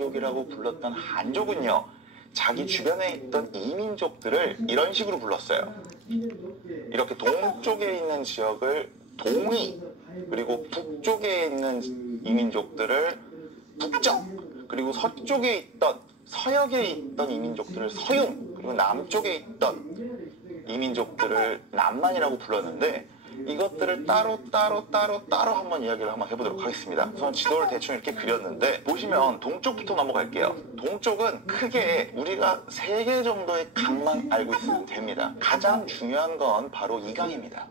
민족이라고 불렀던 한족은요, 자기 주변에 있던 이민족들을 이런 식으로 불렀어요. 이렇게 동쪽에 있는 지역을 동이, 그리고 북쪽에 있는 이민족들을 북정, 그리고 서쪽에 있던 서역에 있던 이민족들을 서용, 그리고 남쪽에 있던 이민족들을 남만이라고 불렀는데, 이것들을 따로 한번 이야기를 한번 해보도록 하겠습니다. 우선 지도를 대충 이렇게 그렸는데, 보시면 동쪽부터 넘어갈게요. 동쪽은 크게 우리가 3개 정도의 강만 알고 있으면 됩니다. 가장 중요한 건 바로 이 강입니다.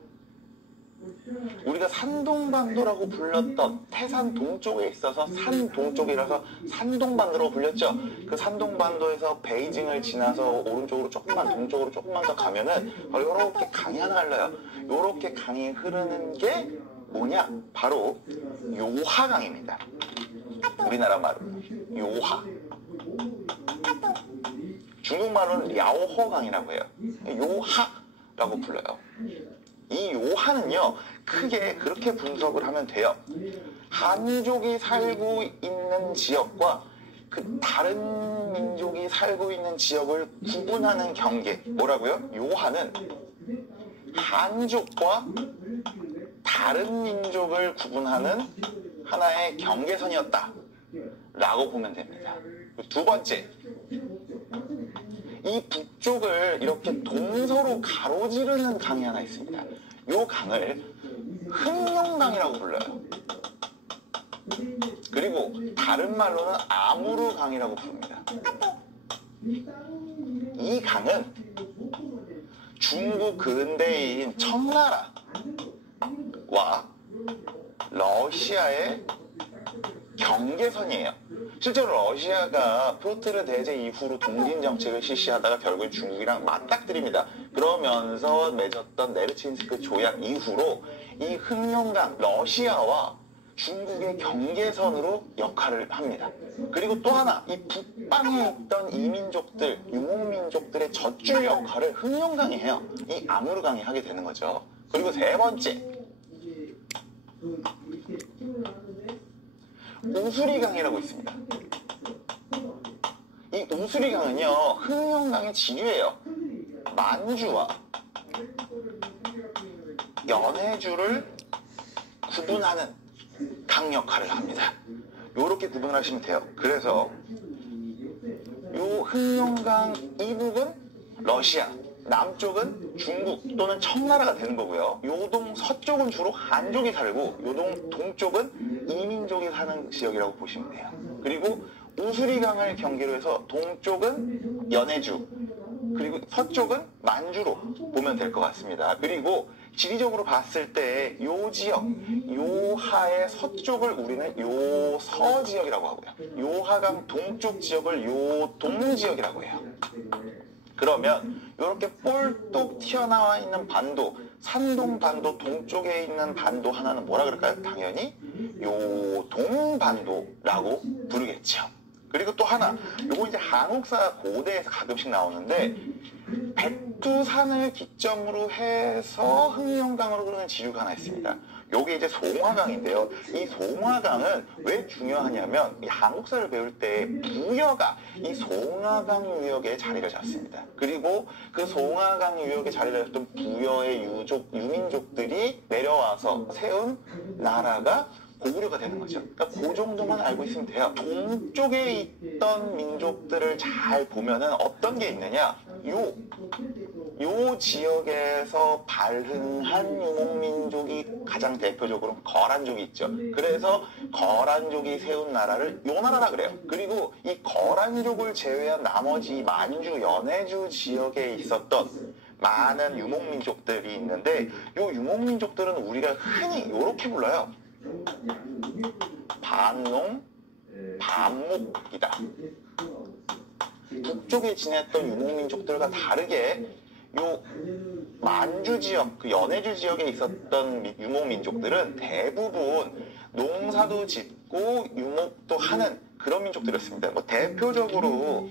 우리가 산동반도라고 불렀던 태산 동쪽에 있어서 산동쪽이라서 산동반도라고 불렸죠. 그 산동반도에서 베이징을 지나서 오른쪽으로 조금만, 동쪽으로 조금만 더 가면은 바로 이렇게 강이 하나 흘러요. 이렇게 강이 흐르는 게 뭐냐? 바로 요하강입니다. 우리나라 말로 요하. 중국말로는 랴오호강이라고 해요. 요하라고 불러요. 이 요하는요, 크게 그렇게 분석을 하면 돼요. 한족이 살고 있는 지역과 그 다른 민족이 살고 있는 지역을 구분하는 경계. 뭐라고요? 요하는 한족과 다른 민족을 구분하는 하나의 경계선이었다 라고 보면 됩니다. 두 번째, 이 북쪽을 이렇게 동서로 가로지르는 강이 하나 있습니다. 이 강을 흑룡강이라고 불러요. 그리고 다른 말로는 아무르강이라고 부릅니다. 이 강은 중국 근대인 청나라와 러시아의 경계선이에요. 실제로 러시아가 피오트르 대제 이후로 동진 정책을 실시하다가 결국 중국이랑 맞닥뜨립니다. 그러면서 맺었던 네르친스크 조약 이후로 이 흑룡강, 러시아와 중국의 경계선으로 역할을 합니다. 그리고 또 하나, 이 북방에 있던 이민족들, 유목민족들의 젖줄 역할을 흑룡강이 해요. 이 아무르강이 하게 되는 거죠. 그리고 세 번째, 우수리강이라고 있습니다. 이 우수리강은요, 흑룡강의 지류예요. 만주와 연해주를 구분하는 강 역할을 합니다. 요렇게 구분을 하시면 돼요. 그래서 요 흑룡강 이북은 러시아, 남쪽은 중국 또는 청나라가 되는 거고요. 요동 서쪽은 주로 한족이 살고, 요동 동쪽은 이민족이 사는 지역이라고 보시면 돼요. 그리고 우수리강을 경계로 해서 동쪽은 연해주, 그리고 서쪽은 만주로 보면 될 것 같습니다. 그리고 지리적으로 봤을 때 요 지역, 요하의 서쪽을 우리는 요서 지역이라고 하고요. 요하강 동쪽 지역을 요동 지역이라고 해요. 그러면 이렇게 볼록 튀어나와 있는 반도, 산동반도 동쪽에 있는 반도 하나는 뭐라 그럴까요? 당연히 요동반도라고 부르겠죠. 그리고 또 하나, 요거 이제 한국사 고대에서 가끔씩 나오는데, 백두산을 기점으로 해서 흑룡강으로 흐르는 지류가 하나 있습니다. 요게 이제 송화강인데요. 이 송화강은 왜 중요하냐면, 이 한국사를 배울 때 부여가 이 송화강 유역에 자리를 잡습니다. 그리고 그 송화강 유역에 자리를 잡던 부여의 유민족들이 내려와서 세운 나라가 고구려가 되는 거죠. 그러니까 그 정도만 알고 있으면 돼요. 동쪽에 있던 민족들을 잘 보면은 어떤 게 있느냐? 요 지역에서 발흥한 유목민족이 가장 대표적으로 거란족이 있죠. 그래서 거란족이 세운 나라를 요 나라라 그래요. 그리고 이 거란족을 제외한 나머지 만주, 연해주 지역에 있었던 많은 유목민족들이 있는데, 요 유목민족들은 우리가 흔히 요렇게 불러요. 반농, 반목이다. 북쪽에 지냈던 유목민족들과 다르게 요 만주 지역, 그 연해주 지역에 있었던 유목민족들은 대부분 농사도 짓고 유목도 하는 그런 민족들이었습니다. 뭐 대표적으로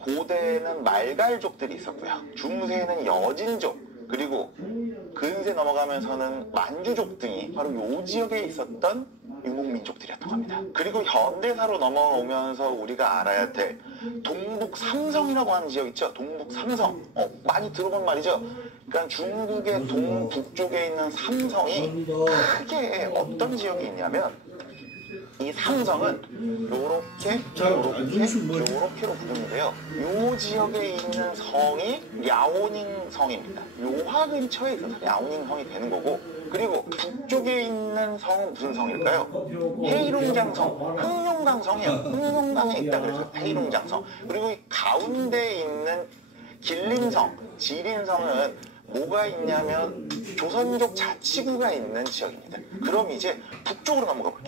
고대에는 말갈족들이 있었고요. 중세에는 여진족, 그리고 근세 넘어가면서는 만주족 등이 바로 요 지역에 있었던 유목민족들이었던 겁니다. 그리고 현대사로 넘어오면서 우리가 알아야 될 동북 삼성이라고 하는 지역 있죠? 동북 삼성. 많이 들어본 말이죠? 그러니까 중국의 동북쪽에 있는 삼성이 크게 어떤 지역이 있냐면 이 삼성은 요렇게로 부르는데요. 요 지역에 있는 성이 랴오닝 성입니다. 요하 근처에 있어서 랴오닝 성이 되는 거고, 그리고 북쪽에 있는 성은 무슨 성일까요? 헤이룽장성, 흑룡강성이에요. 흑룡강에 있다 그래서 헤이룽장성. 그리고 이 가운데 있는 길림성, 지린성은 뭐가 있냐면 조선족 자치구가 있는 지역입니다. 그럼 이제 북쪽으로 넘어가 볼게요.